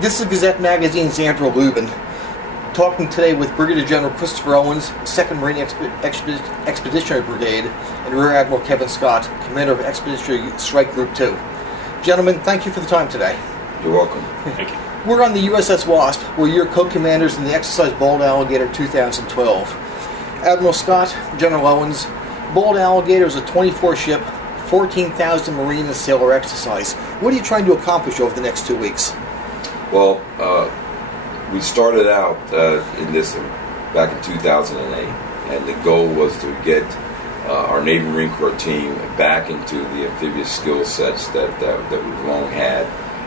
This is Gazette Magazine's Andrew Lubin, talking today with Brigadier General Christopher Owens, 2nd Marine Expeditionary Brigade, and Rear Admiral Kevin Scott, Commander of Expeditionary Strike Group 2. Gentlemen, thank you for the time today. You're welcome. Thank you. We're on the USS Wasp, where you're co-commanders in the exercise Bold Alligator 2012. Admiral Scott, General Owens, Bold Alligator is a 24-ship, 14,000 Marine and sailor exercise. What are you trying to accomplish over the next 2 weeks? Well, we started out in this back in 2008, and the goal was to get our Navy Marine Corps team back into the amphibious skill sets that we've long had.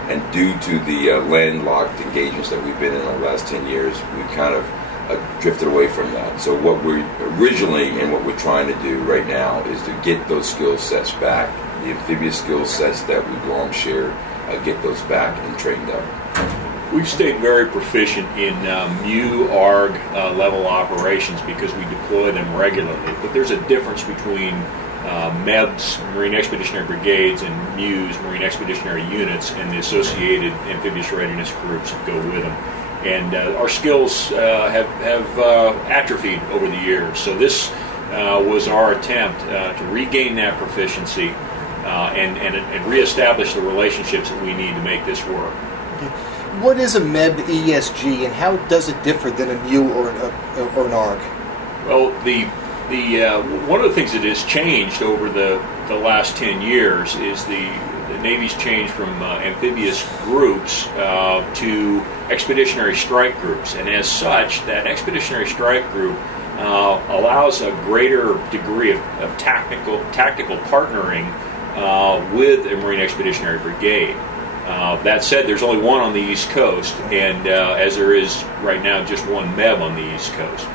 And due to the landlocked engagements that we've been in the last 10 years, we kind of drifted away from that. So what we originally and what we're trying to do right now is to get those skill sets back, the amphibious skill sets that we've long shared, get those back and trained up. We've stayed very proficient in MEU, ARG level operations because we deploy them regularly. But there's a difference between MEBs, Marine Expeditionary Brigades, and MEUs, Marine Expeditionary Units, and the associated amphibious readiness groups that go with them. And our skills have atrophied over the years. So this was our attempt to regain that proficiency and reestablish the relationships that we need to make this work. What is a MEB ESG, and how does it differ than a MEU or an ARG? Well, one of the things that has changed over the last 10 years is the Navy's changed from amphibious groups to expeditionary strike groups, and as such, that expeditionary strike group allows a greater degree of tactical partnering with a Marine Expeditionary Brigade. That said, there's only one on the East Coast, and as there is right now, just one MEB on the East Coast.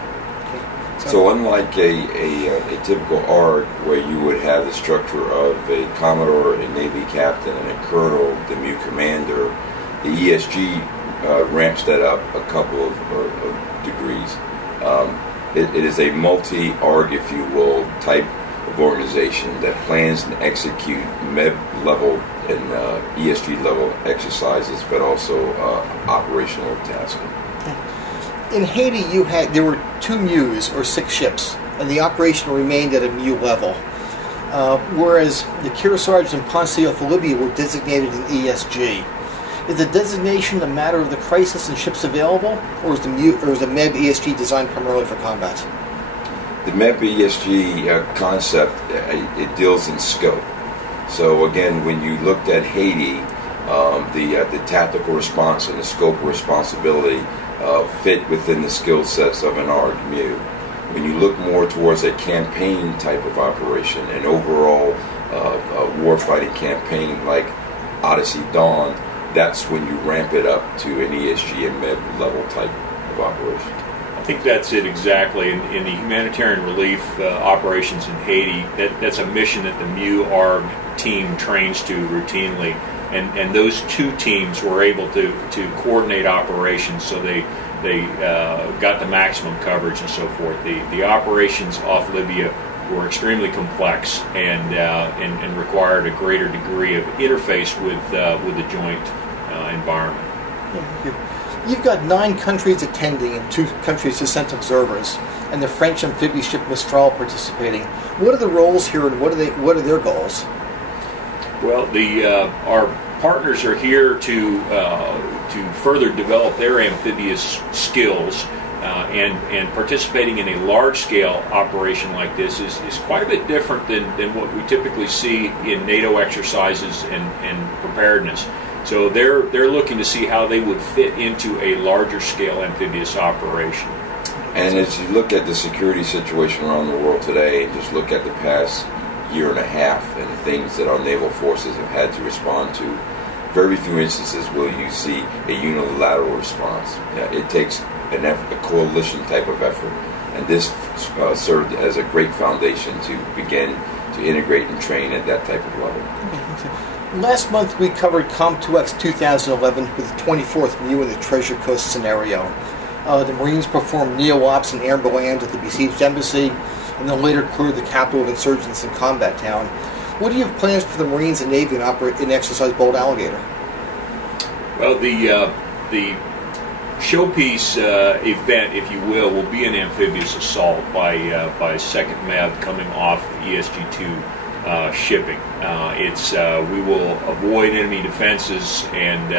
So unlike a typical ARG, where you would have the structure of a Commodore, a Navy captain, and a colonel, the MEU commander, the ESG ramps that up a couple of degrees. It is a multi-ARG, if you will, type of organization that plans and execute MEB level and ESG level exercises, but also operational tasking. In Haiti, there were 2 MEUs, or 6 ships, and the operation remained at a MEU level, whereas the Kearsarge and Ponce for Libya were designated in ESG. Is the designation a matter of the crisis and ships available, or is the MEB ESG designed primarily for combat? The MEB ESG concept, it deals in scope. So again, when you looked at Haiti, the tactical response and the scope of responsibility fit within the skill sets of an ARG MEU. When you look more towards a campaign type of operation, an overall warfighting campaign like Odyssey Dawn, that's when you ramp it up to an ESG and MEB level type of operation. I think that's it exactly. In the humanitarian relief operations in Haiti, that's a mission that the MEU ARG team trains to routinely. And those 2 teams were able to coordinate operations, so they got the maximum coverage and so forth. The operations off Libya were extremely complex and required a greater degree of interface with the joint environment. You've got 9 countries attending and 2 countries who sent observers, and the French amphibious ship Mistral participating. What are the roles here, and what are their goals? Well, our partners are here to further develop their amphibious skills, and participating in a large-scale operation like this is quite a bit different than what we typically see in NATO exercises and preparedness. So they're looking to see how they would fit into a larger-scale amphibious operation. And as you look at the security situation around the world today, and just look at the past year and a half and the things that our naval forces have had to respond to, very few instances will you see a unilateral response. It takes a coalition type of effort, and this served as a great foundation to begin to integrate and train at that type of level. Last month we covered COM2X 2011 with the 24th MEU in the Treasure Coast scenario. The Marines performed NEO-ops and air land at the besieged embassy, and then later cleared the capital of insurgents in Combat Town. What do you have plans for the Marines and Navy in exercise Bold Alligator? Well, the showpiece event, if you will be an amphibious assault by 2nd MEV coming off ESG-2 shipping. We will avoid enemy defenses and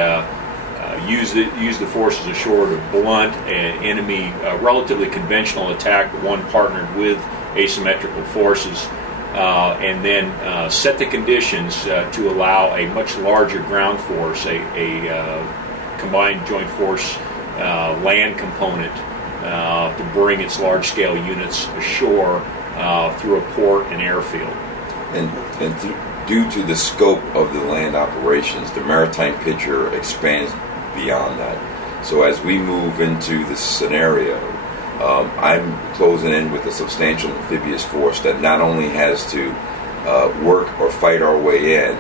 use the forces ashore to blunt an enemy relatively conventional attack, but one partnered with asymmetrical forces, and then set the conditions to allow a much larger ground force, a combined joint force land component to bring its large-scale units ashore through a port and airfield. Due to the scope of the land operations, the maritime picture expands beyond that. So as we move into this scenario, I'm closing in with a substantial amphibious force that not only has to work or fight our way in,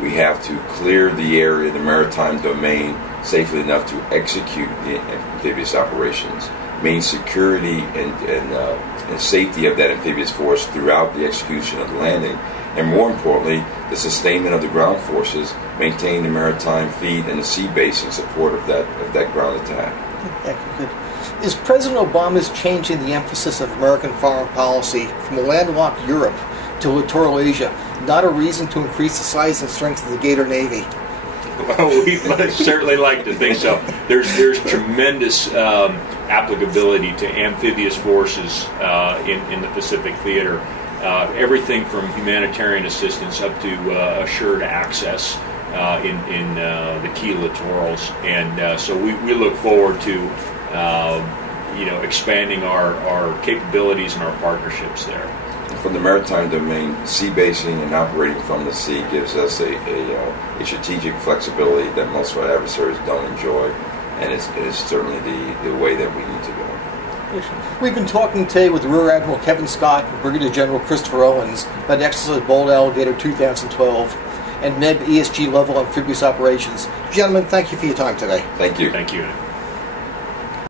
we have to clear the area, the maritime domain, safely enough to execute the amphibious operations, maintain security and safety of that amphibious force throughout the execution of the landing, and more importantly, the sustainment of the ground forces, maintain the maritime feed and the sea base in support of that ground attack. Good. Is President Obama's changing the emphasis of American foreign policy from a landlocked Europe to littoral Asia not a reason to increase the size and strength of the Gator Navy? Well, we certainly like to think so. There's tremendous applicability to amphibious forces in the Pacific theater. Everything from humanitarian assistance up to assured access in the key littorals, and so we look forward to expanding our capabilities and our partnerships there. From the maritime domain, sea basing and operating from the sea gives us a strategic flexibility that most of our adversaries don't enjoy, and it is certainly the way that we need to go. We've been talking today with Rear Admiral Kevin Scott and Brigadier General Christopher Owens about exercise Bold Alligator 2012 and MEB ESG level amphibious operations. Gentlemen, thank you for your time today. Thank you. Thank you.